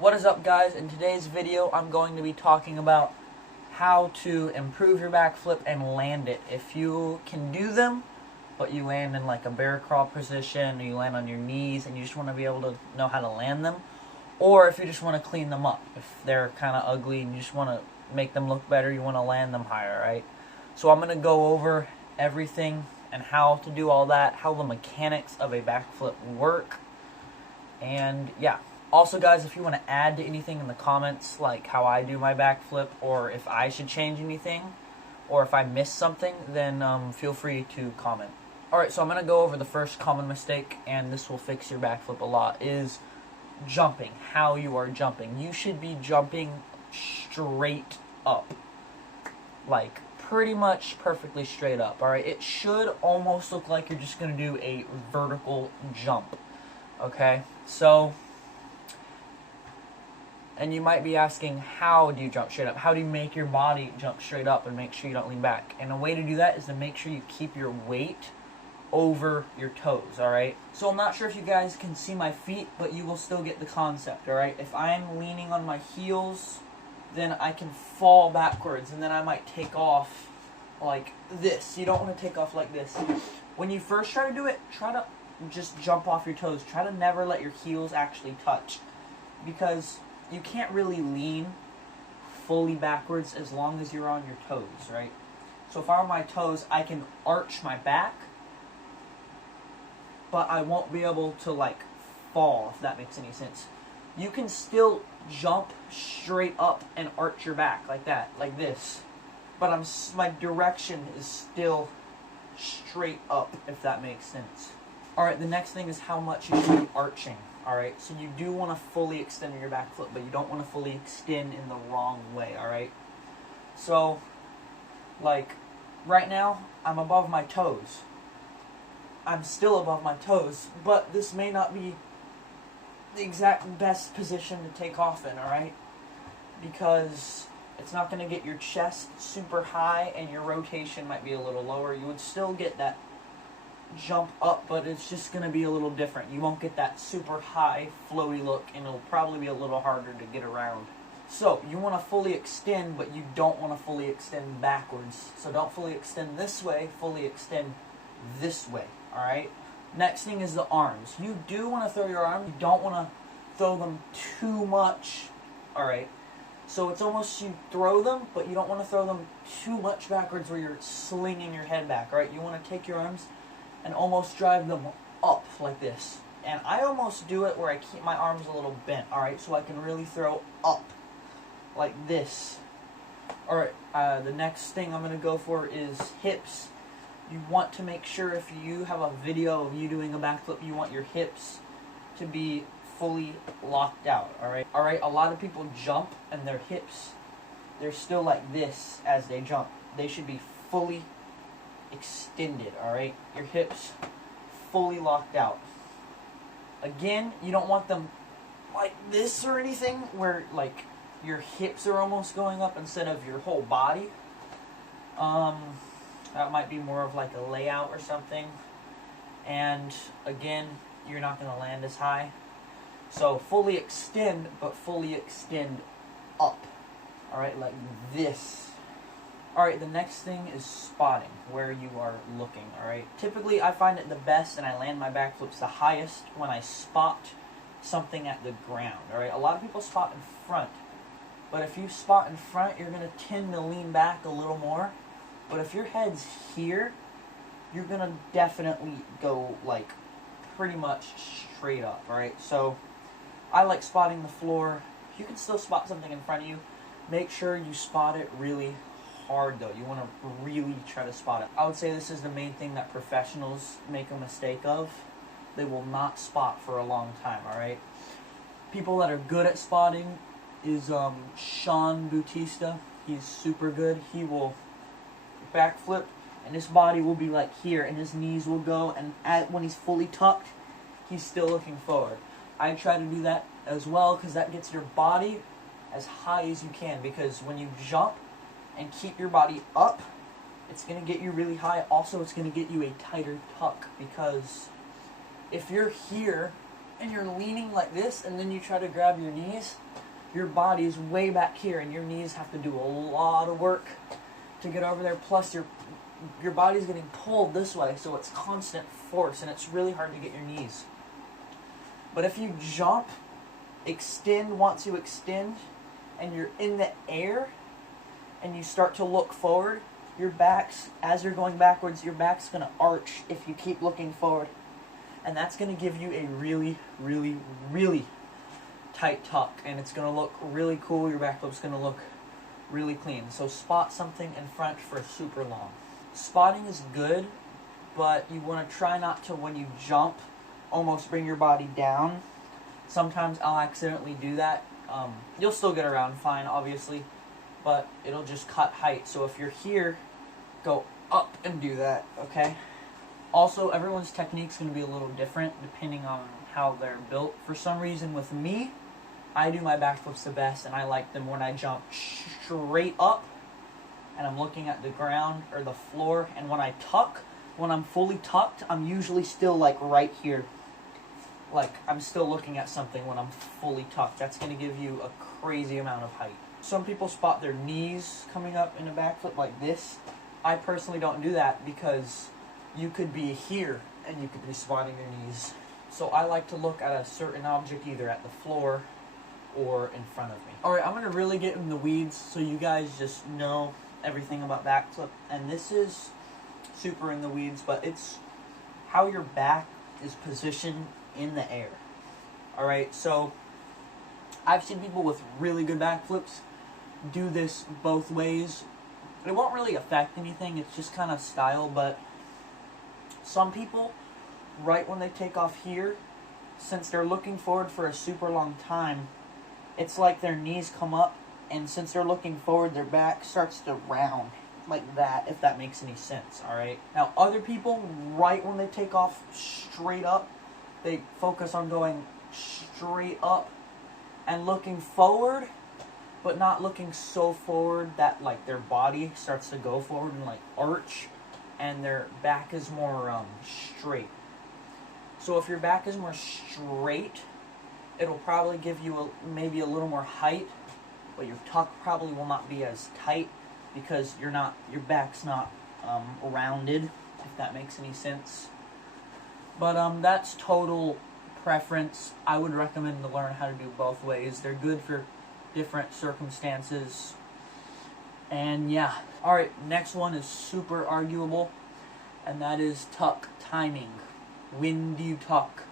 What is up, guys? In today's video I'm going to be talking about how to improve your backflip and land it. If you can do them but you land in like a bear crawl position, or you land on your knees and you just want to be able to know how to land them, or if you just want to clean them up, if they're kind of ugly and you just want to make them look better, you want to land them higher, right? So I'm going to go over everything and how to do all that, how the mechanics of a backflip work, and yeah. Also, guys, if you want to add to anything in the comments, like how I do my backflip, or if I should change anything, or if I missed something, then feel free to comment. Alright, so I'm going to go over the first common mistake, and this will fix your backflip a lot, is jumping. How you are jumping. You should be jumping straight up. Like, pretty much perfectly straight up, alright? It should almost look like you're just going to do a vertical jump, okay? So, and you might be asking, how do you jump straight up? How do you make your body jump straight up and make sure you don't lean back? And a way to do that is to make sure you keep your weight over your toes, alright? So I'm not sure if you guys can see my feet, but you will still get the concept, alright? If I'm leaning on my heels, then I can fall backwards, and then I might take off like this. You don't want to take off like this. When you first try to do it, try to just jump off your toes. Try to never let your heels actually touch, because you can't really lean fully backwards as long as you're on your toes, right? So if I'm on my toes, I can arch my back, but I won't be able to, like, fall, if that makes any sense. You can still jump straight up and arch your back like that, like this. But my direction is still straight up, if that makes sense. Alright, the next thing is how much you should be arching. Alright, so you do want to fully extend your back foot, but you don't want to fully extend in the wrong way, alright? So, like, right now, I'm above my toes. I'm still above my toes, but this may not be the exact best position to take off in, alright? Because it's not going to get your chest super high, and your rotation might be a little lower. You would still get that jump up, but it's just going to be a little different. You won't get that super high floaty look, and it'll probably be a little harder to get around. So you want to fully extend, but you don't want to fully extend backwards. So don't fully extend this way, fully extend this way, alright? Next thing is the arms. You do want to throw your arms, you don't want to throw them too much, alright? So it's almost you throw them, but you don't want to throw them too much backwards where you're slinging your head back, alright? You want to take your arms and almost drive them up like this. And I almost do it where I keep my arms a little bent, alright, so I can really throw up like this. Alright, the next thing I'm going to go for is hips. You want to make sure, if you have a video of you doing a backflip, you want your hips to be fully locked out, alright? Alright, a lot of people jump and their hips, they're still like this as they jump. They should be fully extended, alright? Your hips fully locked out. Again, you don't want them like this or anything, where like your hips are almost going up instead of your whole body. That might be more of like a layout or something. And again, you're not going to land as high. So fully extend, but fully extend up. Alright, like this. Alright, the next thing is spotting, where you are looking, alright? Typically, I find it the best, and I land my backflips the highest when I spot something at the ground, alright? A lot of people spot in front, but if you spot in front, you're going to tend to lean back a little more. But if your head's here, you're going to definitely go, like, pretty much straight up, alright? So, I like spotting the floor. You can still spot something in front of you. Make sure you spot it really hard, though. You want to really try to spot it. I would say this is the main thing that professionals make a mistake of. They will not spot for a long time, alright? People that are good at spotting is Sean Bautista. He's super good. He will backflip, and his body will be like here, and his knees will go, and when he's fully tucked, he's still looking forward. I try to do that as well, because that gets your body as high as you can, because when you jump and keep your body up, it's going to get you really high. Also, it's going to get you a tighter tuck, because if you're here and you're leaning like this, and then you try to grab your knees, your body's way back here, and your knees have to do a lot of work to get over there. Plus, your body's getting pulled this way, so it's constant force, and it's really hard to get your knees. But if you jump, extend once you extend, and you're in the air, and you start to look forward, your back's, as you're going backwards, your back's going to arch if you keep looking forward. And that's going to give you a really, really, really tight tuck, and it's going to look really cool. Your backflip's going to look really clean. So spot something in front for super long. Spotting is good, but you want to try not to, when you jump, almost bring your body down. Sometimes I'll accidentally do that. You'll still get around fine, obviously, but it'll just cut height. So if you're here, go up and do that, okay? Also, everyone's technique's going to be a little different depending on how they're built. For some reason, with me, I do my backflips the best, and I like them when I jump straight up, and I'm looking at the ground or the floor. And when I tuck, when I'm fully tucked, I'm usually still like right here. Like, I'm still looking at something when I'm fully tucked. That's going to give you a crazy amount of height. Some people spot their knees coming up in a backflip like this. I personally don't do that because you could be here and you could be spotting your knees. So I like to look at a certain object either at the floor or in front of me. Alright, I'm going to really get in the weeds so you guys just know everything about backflip. And this is super in the weeds, but it's how your back is positioned in the air. Alright, so I've seen people with really good backflips do this both ways. It won't really affect anything, it's just kind of style, but some people, right when they take off here, since they're looking forward for a super long time, it's like their knees come up, and since they're looking forward, their back starts to round like that, if that makes any sense, alright? Now, other people, right when they take off straight up, they focus on going straight up and looking forward, but not looking so forward that like their body starts to go forward and like arch, and their back is more straight. So if your back is more straight, it'll probably give you maybe a little more height, but your tuck probably will not be as tight because your back's not rounded, if that makes any sense. But that's total preference. I would recommend to learn how to do both ways. They're good for different circumstances. And yeah. Alright, next one is super arguable, and that is tuck timing. When do you tuck?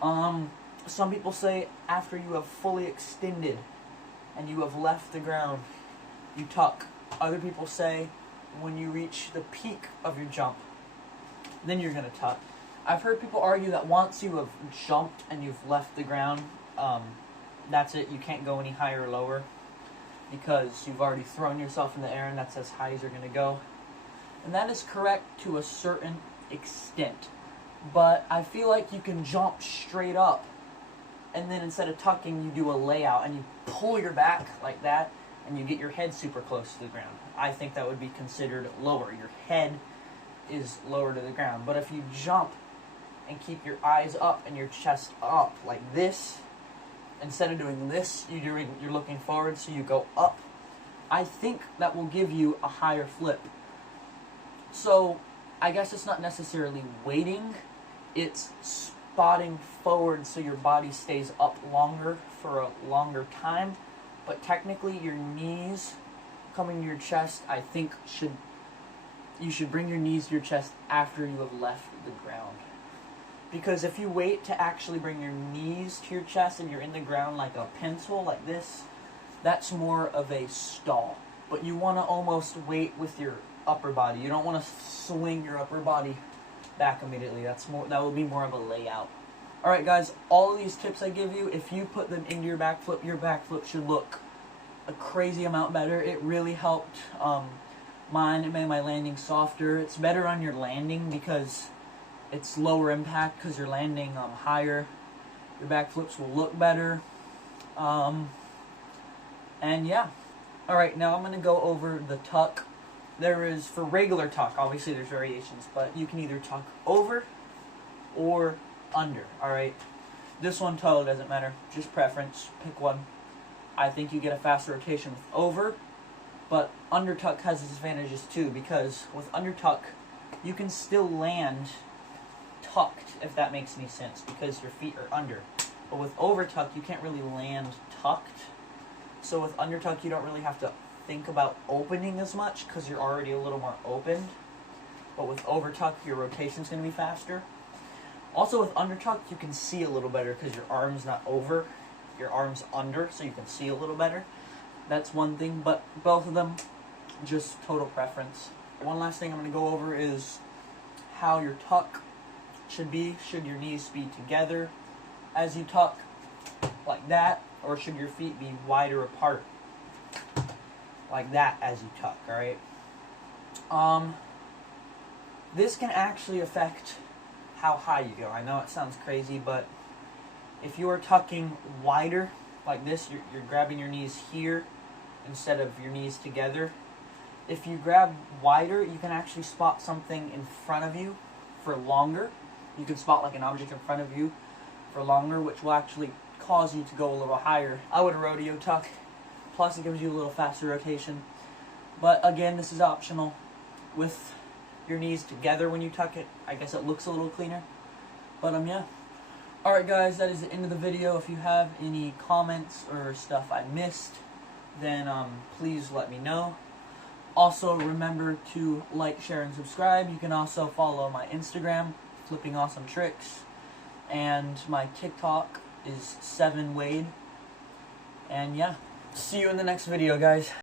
Some people say after you have fully extended and you have left the ground, you tuck. Other people say when you reach the peak of your jump, then you're going to tuck. I've heard people argue that once you have jumped and you've left the ground, that's it. You can't go any higher or lower because you've already thrown yourself in the air and that's as high as you're going to go. And that is correct to a certain extent. But I feel like you can jump straight up, and then instead of tucking, you do a layout and you pull your back like that, and you get your head super close to the ground. I think that would be considered lower. Your head is lower to the ground. But if you jump and keep your eyes up and your chest up like this, instead of doing this, you're looking forward, so you go up. I think that will give you a higher flip. So I guess it's not necessarily waiting, it's spotting forward so your body stays up longer for a longer time. But technically your knees coming to your chest, I think you should bring your knees to your chest after you have left the ground. Because if you wait to actually bring your knees to your chest and you're in the ground like a pencil, like this, that's more of a stall. But you want to almost wait with your upper body. You don't want to swing your upper body back immediately. That will be more of a layout. Alright guys, all of these tips I give you, if you put them into your backflip should look a crazy amount better. It really helped mine. It made my landing softer. It's better on your landing because it's lower impact because you're landing higher. Your backflips will look better. And yeah. Alright, now I'm going to go over the tuck. There is, for regular tuck, obviously there's variations, but you can either tuck over or under, alright? This one totally doesn't matter. Just preference. Pick one. I think you get a faster rotation with over, but undertuck has its advantages too, because with undertuck, you can still land tucked, if that makes any sense, because your feet are under. But with overtuck, you can't really land tucked. So with undertuck, you don't really have to think about opening as much, because you're already a little more opened. But with overtuck, your rotation's going to be faster. Also with undertuck, you can see a little better, because your arm's not over, your arm's under, so you can see a little better. That's one thing, but both of them, just total preference. One last thing I'm going to go over is how your tuck should be. Should your knees be together as you tuck, like that, or should your feet be wider apart, like that, as you tuck, alright? This can actually affect how high you go. I know it sounds crazy, but if you are tucking wider, like this, you're grabbing your knees here instead of your knees together. If you grab wider, you can actually spot something in front of you for longer. You can spot like an object in front of you for longer, which will actually cause you to go a little higher. I would rodeo tuck, plus it gives you a little faster rotation. But again, this is optional. With your knees together when you tuck it, I guess it looks a little cleaner. But yeah. Alright guys, that is the end of the video. If you have any comments or stuff I missed, then please let me know. Also, remember to like, share, and subscribe. You can also follow my Instagram, Flipping Awesome Tricks, and my TikTok is 7Wade. And yeah, see you in the next video, guys.